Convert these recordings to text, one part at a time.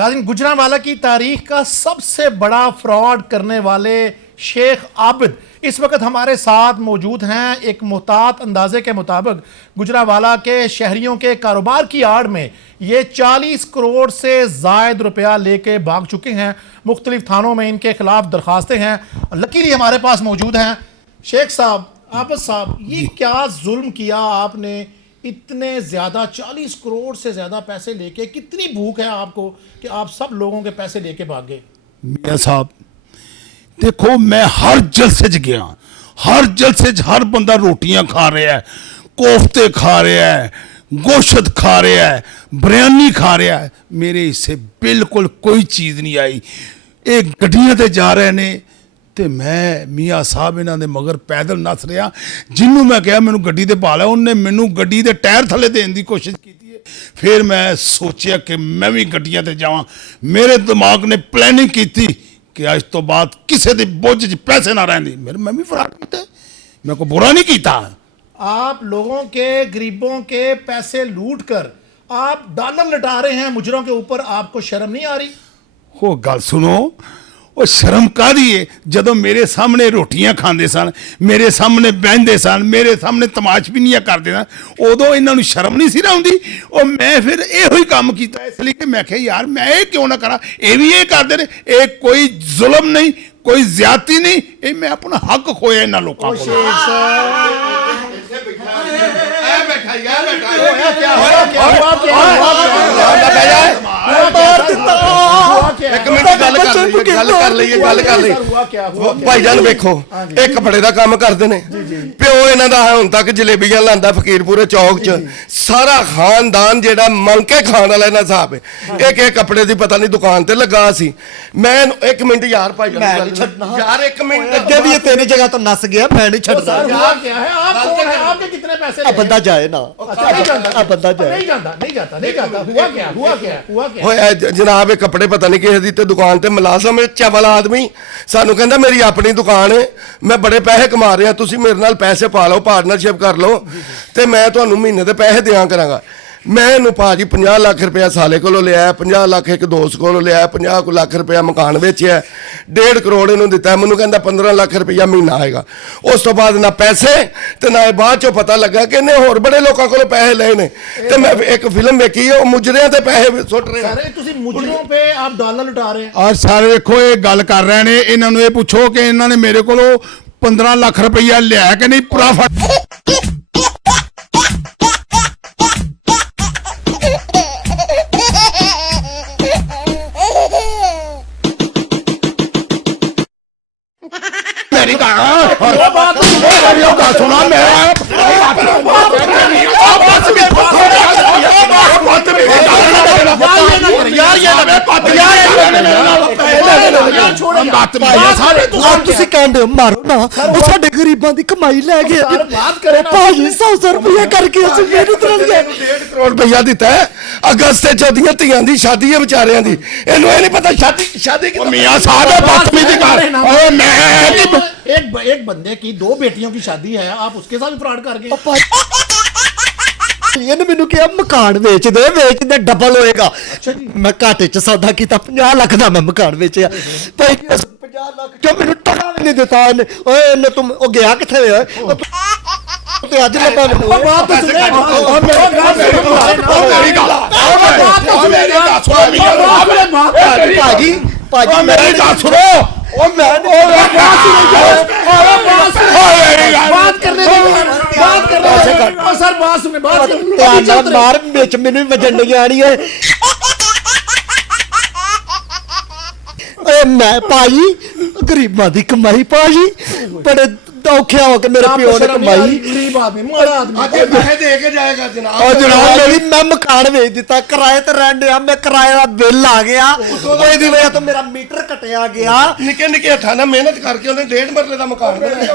नाज़रीन, गुजरांवाला की तारीख का सबसे बड़ा फ्रॉड करने वाले शेख आबिद इस वक्त हमारे साथ मौजूद हैं। एक मुहतात अंदाजे के मुताबिक गुजरांवाला के शहरियों के कारोबार की आड़ में ये 40 करोड़ से ज़ायद रुपया लेके भाग चुके हैं। मुख्तलिफ थानों में इनके खिलाफ दरखास्तें हैं। लकीली हमारे पास मौजूद हैं शेख साहब, आबिद साहब। ये क्या जुल्म किया आपने, इतने ज़्यादा 40 करोड़ से ज़्यादा पैसे लेके? कितनी भूख है आपको कि आप सब लोगों के पैसे लेके भाग गए? मियाँ साहब देखो, मैं हर जलसे च गया, हर जलसे च हर बंदा रोटियां खा रहा है, कोफ्ते खा रहा है, गोश्त खा रहा है, बिरयानी खा रहा है। मेरे हिस्से बिल्कुल कोई चीज़ नहीं आई। एक गड्डियां ते जा रहे ने ते मैं मियाँ साहब इन्हां दे मगर पैदल नस रहा। जिन्हों मैं कहा मैनू गड्डी ते पा लै, उन्हें मैनू गड्डी दे टायर थले देने की कोशिश की है। फिर मैं सोचा कि मैं भी गड्डियां ते जावां। मेरे दिमाग ने प्लैनिंग की थी कि अज तो बाद किसी के बोझ च पैसे ना रहेंगे। मैं भी फरार किया, मैं को बुरा नहीं किया। आप लोगों के, गरीबों के पैसे लूट कर आप डॉलर लटा रहे हैं मुजरों के ऊपर। आपको शर्म नहीं आ रही? हो गल सुनो, वो शर्म कादी है जदों मेरे सामने रोटियां खाते सन, मेरे सामने बहते सन, मेरे सामने तमाशबीनियां करते सन, उदों इन्हों शर्म नहीं सी आउंदी। और मैं फिर यो ही काम किया, इसलिए कि मैं यार मैं ये क्यों ना करा, ये भी ये करते ने। ये कोई जुल्म नहीं, कोई ज्यादती नहीं, ये मैं अपना हक खोया इन्होंने लोगों को। भाईजान वेखो, एक कपड़े का काम करते ने, प्यो इन्हां दा हुण तक जलेबियां लांदा फकीरपुरे चौक च। सारा खानदान जेड़ा मंग के खाण वाला इन्हां साहब है। एक कपड़े दी पता नहीं दुकान ते लगा सी। मैं एक मिनट यार भाईजान, यार एक मिनट, अगे भी तेरी जगह तो नस गया, मैं नहीं छड्डदा। क्या है? आप कौन है? आपके कितने पैसे लगे? बंदा जाए ना, बंदा जाए। नहीं जाता। हुआ क्या? होया जनाब, कपड़े पता नहीं किसी दी ते दुकान ते मुलाजम चवल आदमी सानू कहंदा मेरी अपनी दुकान है, मैं बड़े पैसे कमा रहा, तुसी मेरे नाल पैसे पा लो, पार्टनरशिप कर लो ते मैं तुहानू महीने दे पैसे दिया करांगा। मैं इहनू भाजी 50 लाख रुपया साले कोलों लिया, 50 लाख एक दोस्त कोलों लिया, 50 लाख रुपया मकान बेचिया, 1.5 करोड़ इहनू दिता। मैनू कहंदा 15 लाख रुपया महीना आएगा। उस तो बाद ना पैसे ते ना बाद चो पता लगा कि इन्हें होर बड़े लोगों कोलों पैसे लए ने। ते मैं एक फिल्म वेखी, वो मुजरियां ते पैसे सुट रहे हैं। सारे तुसी मुजरों पे आप डॉलर लुटा रहे हैं। और सारे देखो ये गल कर रहे ने, इन्होंने ये पूछो कि इन्होंने मेरे को 15 लाख रुपया लिया कि नहीं। पूरा मेरी सुना मारो ना, साडे गरीबां दी कमाई लै गए भाजी। 100 रुपया करके 1.5 करोड़ रुपया दिता है। अगस्त चौदियां धियां दी शादी है बेचारियां दी, इन्हू नहीं पता शादी मियां साहब बदतमीजी कर। एक बंदे की 2 बेटियों की शादी है, आप उसके साथ फ्रॉड कर गए। मैनू क्या मकान बेच दे डबल होएगा। मैं घाटे च सौदा किया, 50 लाख का मैं मकान बेचा। 50 लाख जो मैनू टका भी नहीं दिता। तुम गया किथे भाजी मेरी बात सुनो। मार बिच मैनू वजन नहीं आनी है। मैं भाई गरीबां दी कमाई भाजी बड़े औखे हो के मेरे प्यो ने कमाई। गरीब आदमी, माड़ा आदमी पैसे दे के जाएगा जनाब। और जनाब मैं मकान बेच दिता, किराए ते रहन दिया, मैं किराए का बिल आ गया, ओदी वजह तो मेरा मीटर कटिया गया। निके निके हथा ना मेहनत करके उन्हें 1.5 मरले का मकान बनाया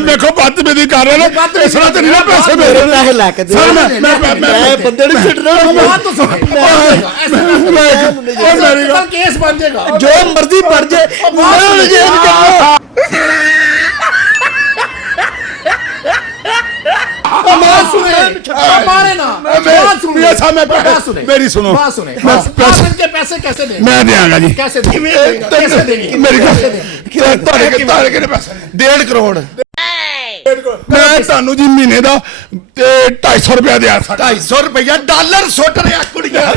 देखो बदतमीजी कर रहे हो, इस तरह नहीं पैसे मेरे पैसे लेके दे। मैं बंदे नहीं छड़ रहा। केस बन जाएगा। जो मर्जी पड़ जाए मैं उन्हें जेल जाऊंगा। बात सुने, मारे ना, बात सुने, मेरा सामने बात सुने, मेरी सुनो। बात सुने। मैं आप इनके पैसे कैसे देंगे? मैं देंगा जी। कैसे देंगे? कैसे देंगे? मेरी कैसे देंगे? ਤੁਹਾਡੇ ਕਿਹੜੇ ਪੈਸੇ 1.5 ਕਰੋੜ ਮੈਂ ਤੁਹਾਨੂੰ ਜੀ ਮਹੀਨੇ ਦਾ 250 ਰੁਪਇਆ ਦਿਆ ਸਕਦਾ। 250 ਰੁਪਇਆ ਡਾਲਰ ਸੁੱਟ ਰਿਹਾ ਕੁੜੀਆਂ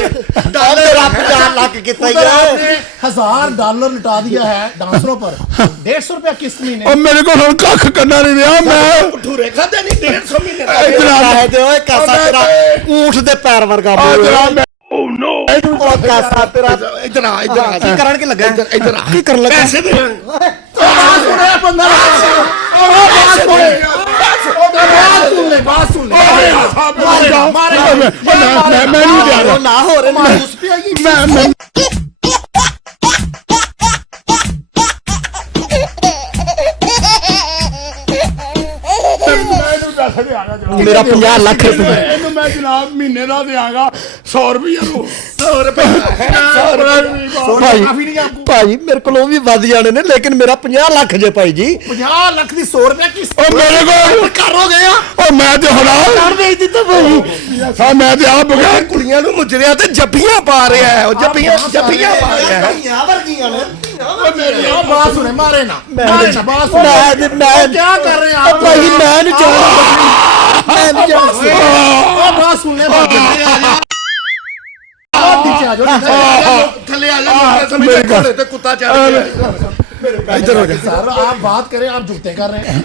मेरा 50 लाख कितना उधर है? आपने $1000 लुटा दिया है डांसरों पर। 150 रुपया किस्त महीने। ਉਹ ਮੇਰੇ ਕੋਲ ਹੁਣ ਕੱਖ ਕਰਨਾ ਨਹੀਂ ਰਿਹਾ ਮੈਂ ਠੂਰੇ ਖਾਦੇ ਨਹੀਂ 150 ਮਹੀਨੇ ਦਾ पैसे दे ओए कैसा तेरा ऊंट दे पैर वर्गा बोल। ਜਨਾਬ ਮੈਂ ओ कैसा तेरा ਇਧਰ आ ਇਧਰ ਆ की करण के लगा इधर आ की करन लगा? ਪੈਸੇ ਦੇ बात सुन रहे हैं बंदा। बात सुने, बात सुन ले। मारेगा। मैं नहीं दे रहा। ना हो रहे मायूस पे आई मैं मेरा 50 लाख रुपए ਇਹਨੂੰ ਮੈਂ ਜਨਾਬ ਮਹੀਨੇ ਦਾ ਦਿਆਂਗਾ 100 ਰੁਪਇਆ ਨੂੰ 100 ਰੁਪਇਆ भाई काफी नहीं आपको? भाई मेरे को भी वध जाने ने लेकिन मेरा 50 लाख जे भाई जी 50 ਲੱਖ ਦੀ 100 ਰੁਪया किस्त। ਉਹ ਮੇਰੇ ਕੋਲ कर हो गया। ਉਹ ਮੈਂ ਤੇ ਹੁਣ कर दे दी तो भाई ਹਾਂ ਮੈਂ ਤੇ ਆ ਬਗੈਰ ਕੁੜੀਆਂ ਨੂੰ ਮੁਜਰਿਆ ਤੇ ਜੱਫੀਆਂ ਪਾ ਰਿਹਾ ਹੈ ਉਹ ਜੱਫੀਆਂ ਪਾ ਰਿਹਾ ਹੈ बात सुने, मारे ना, मारे ना, बात सुने। मैं क्या कर रहे हैं आप? भाई मैं नहीं जानता मैं नहीं जानता बात सुन ले, बात सुन ले। नीचे आ जाओ, नीचे आ जाओ। ਥੱਲੇ ਆ ਜਾ ਸਮਝ ਘੋੜੇ ਤੇ ਕੁੱਤਾ ਚੜ ਗਿਆ इधर हो जाए सर, आप बात करें, आप झूठे कर रहे हैं।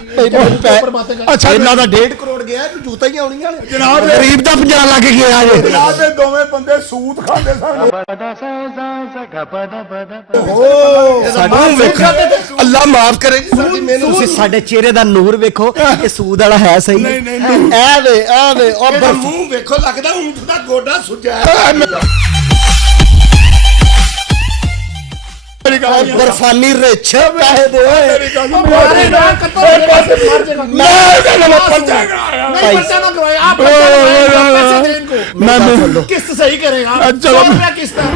ऊपर बातें कर। ਅੱਛਾ ਇਹਨਾਂ ਦਾ 1.5 ਕਰੋੜ ਗਿਆ ਜੂਤਾ ਹੀ ਆਉਣੀ ਵਾਲੇ ਜਨਾਬ ਗਰੀਬ ਦਾ 50 ਲੱਖ ਗਿਆ ਜੇ ਜਨਾਬ ਦੇ ਦੋਵੇਂ ਬੰਦੇ ਸੂਤ ਖਾਂਦੇ ਸਨ ਸਾਨੂੰ ਵੇਖੋ ਅੱਲਾ ਮਾਫ ਕਰੇ ਜੀ ਸਾਡੀ ਮਿਹਨਤ ਤੁਸੀਂ ਸਾਡੇ ਚਿਹਰੇ ਦਾ ਨੂਰ ਵੇਖੋ ਇਹ ਸੂਦ ਵਾਲਾ ਹੈ ਸਹੀ ਐ ਵੇ ਉਹ ਇਹਦਾ ਮੂੰਹ ਵੇਖੋ ਲੱਗਦਾ ਊਂਠ ਦਾ ਗੋਡਾ ਸੁੱਜਿਆ ਹੈ ਬਰਫਾਨੀ ਰਿਚ ਪੈਸੇ ਦੇ ਓਏ मारे ना, कत्ल हो जाएगा, मार जाएगा। नहीं, पर्चा ना करवाए, आप पर्चा करवाए, पैसे दें इनको। किस्त सही करें आप। चलो। 100 रुपया किस्त है।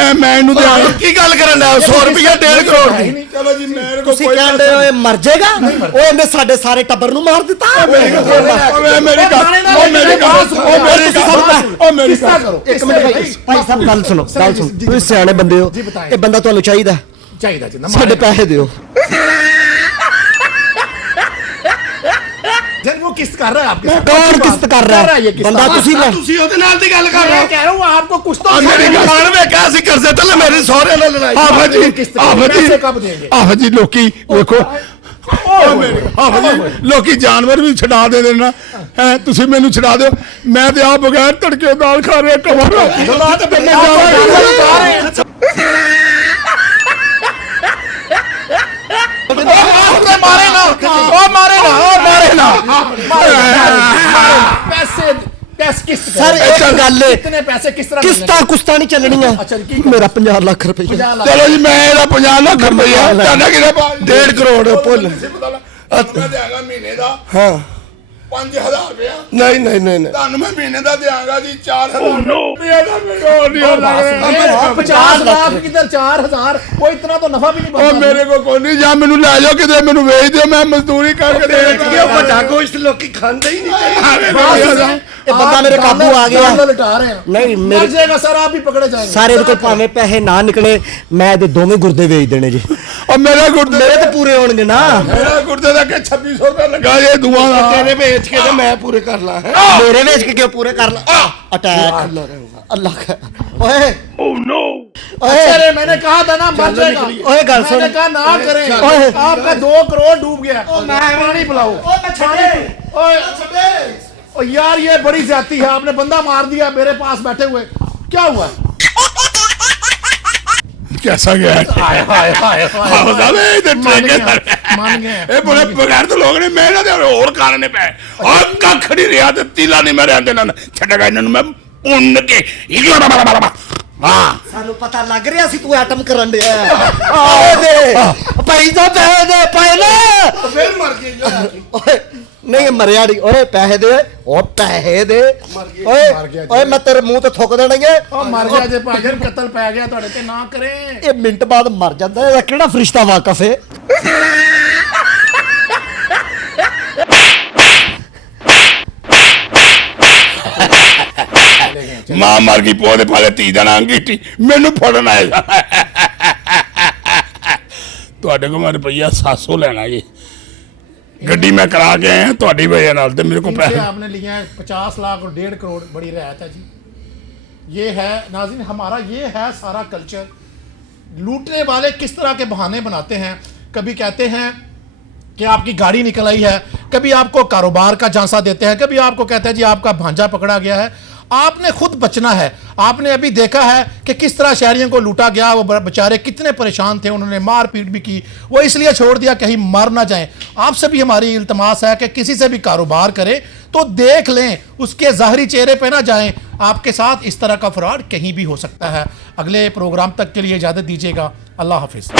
ਐ ਮੈਂ ਇਹਨੂੰ ਦਿਆਂਗਾ ਕੀ ਗੱਲ ਕਰਨ ਦਾ 100 ਰੁਪਇਆ 1.5 ਕਰੋੜ ਦੀ ਚਲੋ ਜੀ ਮੇਰੇ ਕੋਲ ਤੁਸੀਂ ਕਹਿੰਦੇ ਓਏ ਮਰ ਜਾਏਗਾ ਉਹ ਇਹਨੇ ਸਾਡੇ ਸਾਰੇ ਟੱਬਰ ਨੂੰ ਮਾਰ ਦਿੱਤਾ ਮੇਰੀ ਗੱਲ ਉਹ ਮੇਰੀ किस्ता करो। ਇੱਕ ਮਿੰਟ ਭਾਈ ਸਾਹਿਬ ਗੱਲ ਸੁਣੋ ਤੁਸੀਂ ਸਿਆਣੇ ਬੰਦੇ ਹੋ ਇਹ ਬੰਦਾ ਤੁਹਾਨੂੰ ਚਾਹੀਦਾ चाहिए जी, ਸਾਡੇ ਪੈਸੇ ਦਿਓ जब वो किस्त कर रहा है आपके साथ। कौन किस्त कर रहा है? ये किस्त। बंदा तुसी ले ਤੁਸੀਂ ਉਹਦੇ ਨਾਲ ਦੀ ਗੱਲ ਕਰ ਰਹੇ मैं ਹੋ कह रहा हूँ आपको कुछ तो ਮੇਰੀ ਦੁਕਾਨ ਵੇਖਿਆ ਸੀ ਕਰਜ਼ੇ ਤੇ ਮੇਰੇ ਸਹੁਰੇ ਨਾਲ ਲੜਾਈ ਆਫਤ ਜੀ किस्त ਆਫਤ ਜੀ पैसे कब देंगे? ਆਫਤ ਜੀ ਲੋਕੀ ਵੇਖੋ ਆਫਤ ਜੀ ਲੋਕੀ ਜਾਨਵਰ ਵੀ ਛਡਾ ਦੇ ਦੇਣਾ ਹੈ ਤੁਸੀਂ ਮੈਨੂੰ ਛਡਾ ਦਿਓ ਮੈਂ ਤੇ ਆ ਬਗੈਰ ਤੜਕੇ ਦਾਲ ਖਾ ਰਿਹਾ ਕਮਰ मारे ना, मारे ना। पैसे पैसे किस्त ਸਰ ਇੱਕ ਗੱਲ ਏ कितने पैसे किस तरह ਕਿਸ਼ਤਾਂ ਕੁਸ਼ਤਾਂ ਨਹੀਂ ਚੱਲਣੀਆਂ अच्छा जी, ਮੇਰਾ 50 ਲੱਖ ਰੁਪਏ 50 लाख। ਚਲੋ ਜੀ ਮੈਂ ਇਹਦਾ 50 ਲੱਖ ਰੁਪਇਆ ਤੁਹਾਡਾ ਕਿਹੜਾ 1.5 ਕਰੋੜ ਭੁੱਲ ਮੈਂ ਦਿਆਂਗਾ ਮਹੀਨੇ ਦਾ ਹਾਂ 5000 ਰੁਪਇਆ ਨਹੀਂ ਤੁਹਾਨੂੰ ਮੈਂ ਮਹੀਨੇ ਦਾ ਦਿਆਂਗਾ ਜੀ 4000 ਰੁਪਇਆ ਦਾ ਮੈਨੂੰ ਲੱਗ ਰਿਹਾ 50 लाख किधर 4000? वो इतना तो नफा भी नहीं ਉਹ बनता। ਮੇਰੇ ਕੋਲ ਕੋਈ ਨਹੀਂ ਜਾਂ ਮੈਨੂੰ ਲੈ ਜਾਓ ਕਿਤੇ ਮੈਨੂੰ ਵੇਚ ਦਿਓ ਮੈਂ ਮਜ਼ਦੂਰੀ ਕਰਕੇ ਦੇ ਇਹ ਵੱਡਾ ਗੋਸ਼ਤ ਲੋਕੀ ਖਾਂਦੇ ਹੀ ਨਹੀਂ ਇਹ ਬੰਦਾ ਮੇਰੇ ਕਾਬੂ ਆ ਗਿਆ जान लुटा रहे हैं। ਨਹੀਂ मर ਮੇਰੇ जाएगा सर, आप भी पकड़े जाएंगे। ਸਾਰੇ ਦੇ ਕੋਲ ਭਾਵੇਂ ਪੈਸੇ ਨਾ ਨਿਕਲੇ ਮੈਂ ਇਹਦੇ ਦੋਵੇਂ ਗੁਰਦੇ ਵੇਚ ਦੇਣੇ ਜੀ ਉਹ ਮੇਰੇ ਗੁਰਦੇ ਮੇਰੇ ਤਾਂ ਪੂਰੇ ਹੋਣਗੇ ਨਾ ਮੇਰਾ ਗੁਰਦੇ ਦਾ ਕਿ 2600 ਰੁਪਏ ਲੱਗਾ ਇਹ ਦੂਆਂ ਦਾ ਤੇਰੇ ਵੇਚ ਕੇ ਤੇ ਮੈਂ ਪੂਰੇ ਕਰ ਲਾਂ ਮੇਰੇ ਵੇਚ ਕੇ ਕਿਉਂ ਪੂਰੇ ਕਰ ਲਾ ਅਟੈਕ ਅੱਲਾਹ ਓਏ ਓਏ अरे मैंने कहा था ना मर जाएगा। ओए गल सुन। मैंने कहा ना करें। ओए। आपका 2 करोड़ डूब गया। पानी पिलाओ। ओए यार ये बड़ी ज्यादती है, आपने बंदा मार दिया मेरे पास बैठे हुए। क्या हुआ? कैसा गया हाय हाय हाय ਆਹੋ ਜਾਵੇ ਇਹ मान गए ਟ੍ਰੇਕੇ मान गए। ਇਹ ਬੜੇ ਬਗੈਰ ਤੋਂ ਲੋਕ ਨੇ ਮੈਂ ਇਹਨਾਂ ਦੇ ਹੋਰ ਕਾਰਨ ਨੇ ਪਏ ਆ ਕੱਖ ਨਹੀਂ ਰਿਹਾ ਤੇ ਤੀਲਾ ਨਹੀਂ ਮੈਂ ਰਹਿੰਦੇ ਇਹਨਾਂ ਛੱਡਗਾ ਇਹਨਾਂ ਨੂੰ ਮੈਂ ਪੁੰਨ ਕੇ ਹਾਂ ਸਾਨੂੰ ਪਤਾ ਲੱਗ ਰਿਹਾ ਸੀ ਤੂੰ ਐਟਮ ਕਰਨ ਡਿਆ ਆਏ ਦੇ ਪੈਸਾ ਪੈਸੇ ਦੇ ਪਹਿਲੇ ਫਿਰ ਮਰ ਗਏ ਓਏ ਨਹੀਂ ਮਰਿਆ ਨਹੀਂ ਓਏ ਪੈਸੇ ਦੇ ਉਹ ਪੈਸੇ ਦੇ ਓਏ ਮੈਂ ਤੇਰੇ ਮੂੰਹ ਤੇ ਥੁੱਕ ਦੇਣਗੇ ਉਹ ਮਰ ਗਿਆ ਜੇ ਭਾਜਨ ਕਤਲ ਪੈ ਗਿਆ ਤੁਹਾਡੇ ਤੇ ਨਾ ਕਰੇ ਇਹ ਮਿੰਟ ਬਾਅਦ ਮਰ ਜਾਂਦਾ ਇਹਦਾ ਕਿਹੜਾ ਫਰਿਸ਼ਤਾ ਵਾਕਫ ਹੈ ਮਾਂ ਮਰ ਗਈ ਪੋਦੇ ਪਾਲੇ ਧੀ ਦਾ ਨਾਂ ਅੰਗੀਠੀ ਮੈਨੂੰ ਫੜਨ ਆਇਆ ਤੁਹਾਡੇ ਕੋਲ ਮੈਂ ਰੁਪਈਆ 700 ਲੈਣਾ ਜੀ ਗੱਡੀ मैं करा के आया ਤੁਹਾਡੀ वजह नाल ਤੇ मेरे को इनसे पैसे आपने लिया है 50 लाख और 1.5 करोड़ बड़ी रियायत है जी ये है नाज़रीन हमारा ये है सारा कल्चर लूटने वाले किस तरह के बहाने बनाते हैं कभी कहते हैं कि आपकी गाड़ी निकल आई है कभी आपको कारोबार का झांसा देते हैं कभी आपको कहते हैं जी आपका भांजा पकड़ा गया है आपने खुद बचना है आपने अभी देखा है कि किस तरह शहरियों को लूटा गया वो बेचारे कितने परेशान थे उन्होंने मार पीट भी की वो इसलिए छोड़ दिया कहीं मर ना जाएं आपसे भी हमारी इल्तमास है कि किसी से भी कारोबार करें तो देख लें उसके ज़ाहरी चेहरे पे ना जाएं आपके साथ इस तरह का फ्रॉड कहीं भी हो सकता है अगले प्रोग्राम तक के लिए इजाज़त दीजिएगा अल्लाह हाफिज़